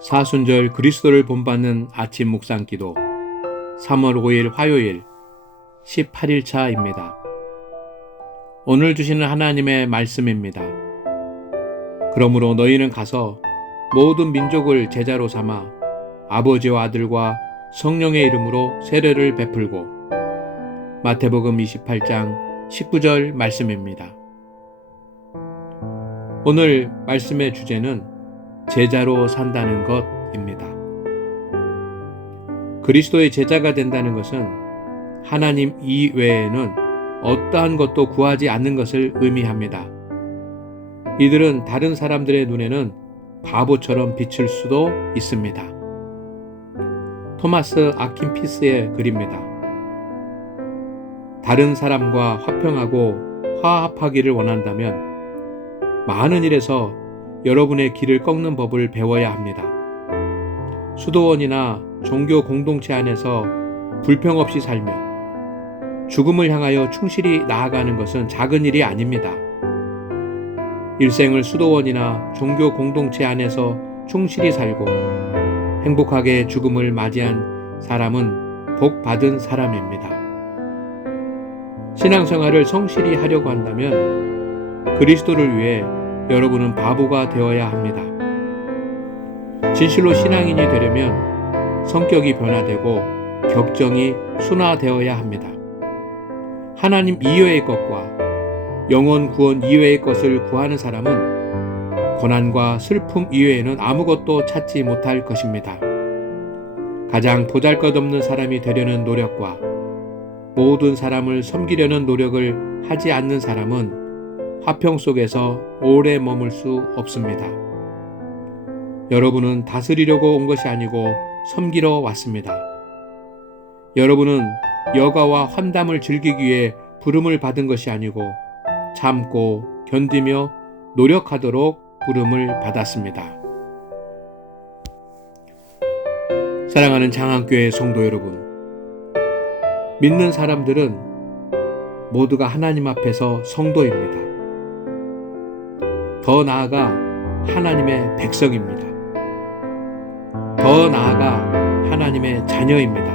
사순절 그리스도를 본받는 아침 묵상기도 3월 5일 화요일 18일 차입니다. 오늘 주시는 하나님의 말씀입니다. 그러므로 너희는 가서 모든 민족을 제자로 삼아 아버지와 아들과 성령의 이름으로 세례를 베풀고 마태복음 28장 19절 말씀입니다. 오늘 말씀의 주제는 제자로 산다는 것입니다. 그리스도의 제자가 된다는 것은 하나님 이외에는 어떠한 것도 구하지 않는 것을 의미합니다. 이들은 다른 사람들의 눈에는 바보처럼 비칠 수도 있습니다. 토마스 아킨피스의 글입니다. 다른 사람과 화평하고 화합하기를 원한다면 많은 일에서 여러분의 길을 꺾는 법을 배워야 합니다. 수도원이나 종교 공동체 안에서 불평 없이 살며 죽음을 향하여 충실히 나아가는 것은 작은 일이 아닙니다. 일생을 수도원이나 종교 공동체 안에서 충실히 살고 행복하게 죽음을 맞이한 사람은 복 받은 사람입니다. 신앙생활을 성실히 하려고 한다면 그리스도를 위해 여러분은 바보가 되어야 합니다. 진실로 신앙인이 되려면 성격이 변화되고 격정이 순화되어야 합니다. 하나님 이외의 것과 영원 구원 이외의 것을 구하는 사람은 고난과 슬픔 이외에는 아무것도 찾지 못할 것입니다. 가장 보잘 것 없는 사람이 되려는 노력과 모든 사람을 섬기려는 노력을 하지 않는 사람은 화평 속에서 오래 머물 수 없습니다. 여러분은 다스리려고 온 것이 아니고 섬기러 왔습니다. 여러분은 여가와 환담을 즐기기 위해 부름을 받은 것이 아니고 참고 견디며 노력하도록 부름을 받았습니다. 사랑하는 장학교회 성도 여러분, 믿는 사람들은 모두가 하나님 앞에서 성도입니다. 더 나아가 하나님의 백성입니다. 더 나아가 하나님의 자녀입니다.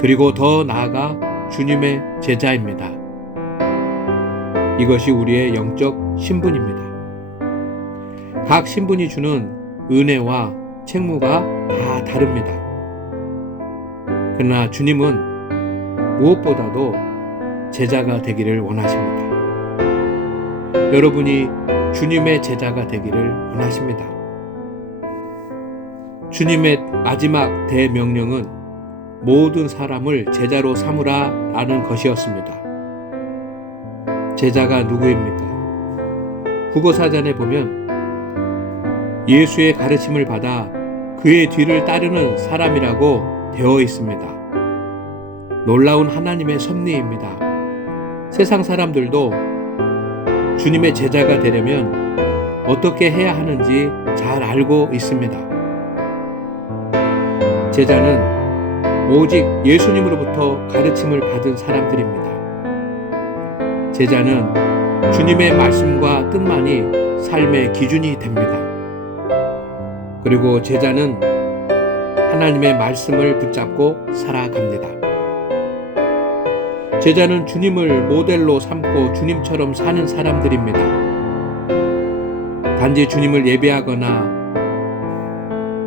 그리고 더 나아가 주님의 제자입니다. 이것이 우리의 영적 신분입니다. 각 신분이 주는 은혜와 책무가 다 다릅니다. 그러나 주님은 무엇보다도 제자가 되기를 원하십니다. 여러분이 주님의 제자가 되기를 원하십니다. 주님의 마지막 대명령은 모든 사람을 제자로 삼으라 라는 것이었습니다. 제자가 누구입니까? 국어사전에 보면 예수의 가르침을 받아 그의 뒤를 따르는 사람이라고 되어 있습니다. 놀라운 하나님의 섭리입니다. 세상 사람들도 주님의 제자가 되려면 어떻게 해야 하는지 잘 알고 있습니다. 제자는 오직 예수님으로부터 가르침을 받은 사람들입니다. 제자는 주님의 말씀과 뜻만이 삶의 기준이 됩니다. 그리고 제자는 하나님의 말씀을 붙잡고 살아갑니다. 제자는 주님을 모델로 삼고 주님처럼 사는 사람들입니다. 단지 주님을 예배하거나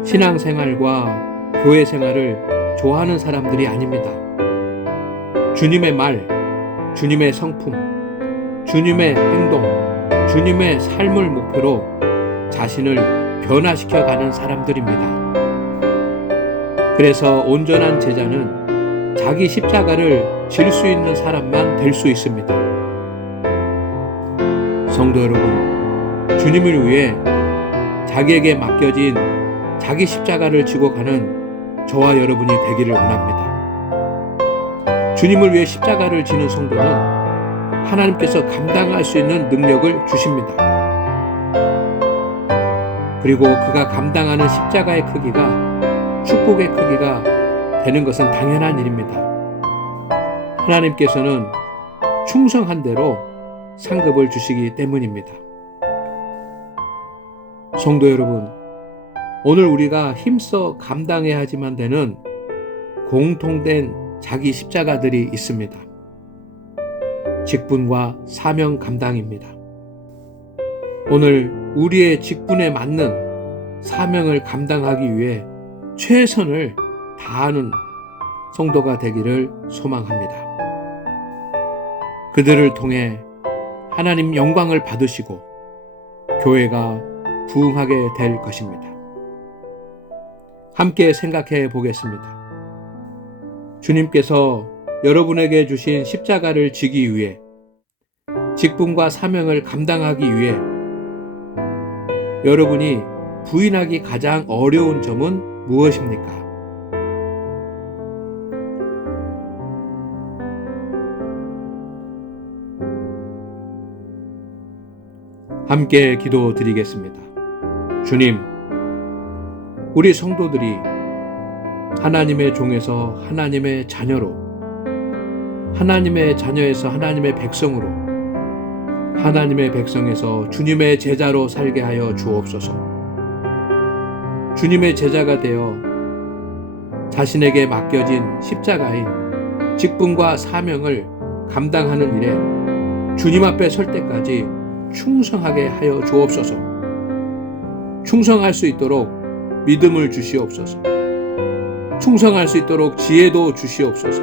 신앙생활과 교회 생활을 좋아하는 사람들이 아닙니다. 주님의 말, 주님의 성품, 주님의 행동, 주님의 삶을 목표로 자신을 변화시켜 가는 사람들입니다. 그래서 온전한 제자는 자기 십자가를 질 수 있는 사람만 될 수 있습니다. 성도 여러분, 주님을 위해 자기에게 맡겨진 자기 십자가를 지고 가는 저와 여러분이 되기를 원합니다. 주님을 위해 십자가를 지는 성도는 하나님께서 감당할 수 있는 능력을 주십니다. 그리고 그가 감당하는 십자가의 크기가 축복의 크기가 되는 것은 당연한 일입니다. 하나님께서는 충성한 대로 상급을 주시기 때문입니다. 성도 여러분, 오늘 우리가 힘써 감당해야 하지만 되는 공통된 자기 십자가들이 있습니다. 직분과 사명 감당입니다. 오늘 우리의 직분에 맞는 사명을 감당하기 위해 최선을 다하는 성도가 되기를 소망합니다. 그들을 통해 하나님 영광을 받으시고 교회가 부흥하게 될 것입니다. 함께 생각해 보겠습니다. 주님께서 여러분에게 주신 십자가를 지기 위해 직분과 사명을 감당하기 위해 여러분이 부인하기 가장 어려운 점은 무엇입니까? 함께 기도 드리겠습니다. 주님, 우리 성도들이 하나님의 종에서 하나님의 자녀로, 하나님의 자녀에서 하나님의 백성으로, 하나님의 백성에서 주님의 제자로 살게 하여 주옵소서. 주님의 제자가 되어 자신에게 맡겨진 십자가인 직분과 사명을 감당하는 일에 주님 앞에 설 때까지 충성하게 하여 주옵소서. 충성할 수 있도록 믿음을 주시옵소서. 충성할 수 있도록 지혜도 주시옵소서.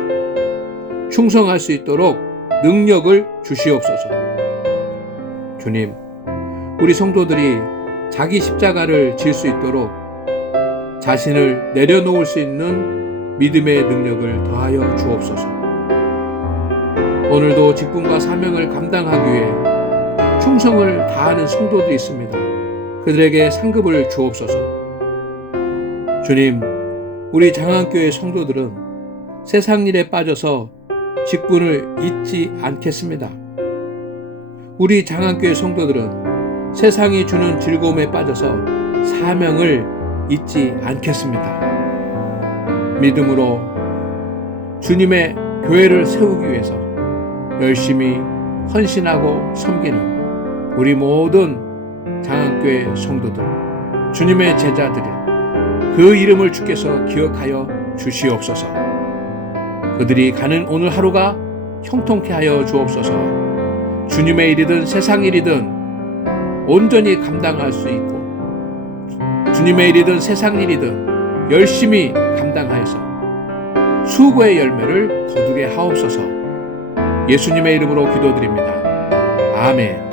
충성할 수 있도록 능력을 주시옵소서. 주님, 우리 성도들이 자기 십자가를 질 수 있도록 자신을 내려놓을 수 있는 믿음의 능력을 더하여 주옵소서. 오늘도 직분과 사명을 감당하기 위해 충성을 다하는 성도들이 있습니다. 그들에게 상급을 주옵소서. 주님, 우리 장안교회 성도들은 세상 일에 빠져서 직분을 잊지 않겠습니다. 우리 장안교회 성도들은 세상이 주는 즐거움에 빠져서 사명을 잊지 않겠습니다. 믿음으로 주님의 교회를 세우기 위해서 열심히 헌신하고 섬기는 우리 모든 장안교회 성도들, 주님의 제자들이 그 이름을 주께서 기억하여 주시옵소서. 그들이 가는 오늘 하루가 형통케 하여 주옵소서. 주님의 일이든 세상 일이든 온전히 감당할 수 있고 주님의 일이든 세상 일이든 열심히 감당하여서 수고의 열매를 거두게 하옵소서. 예수님의 이름으로 기도드립니다. 아멘.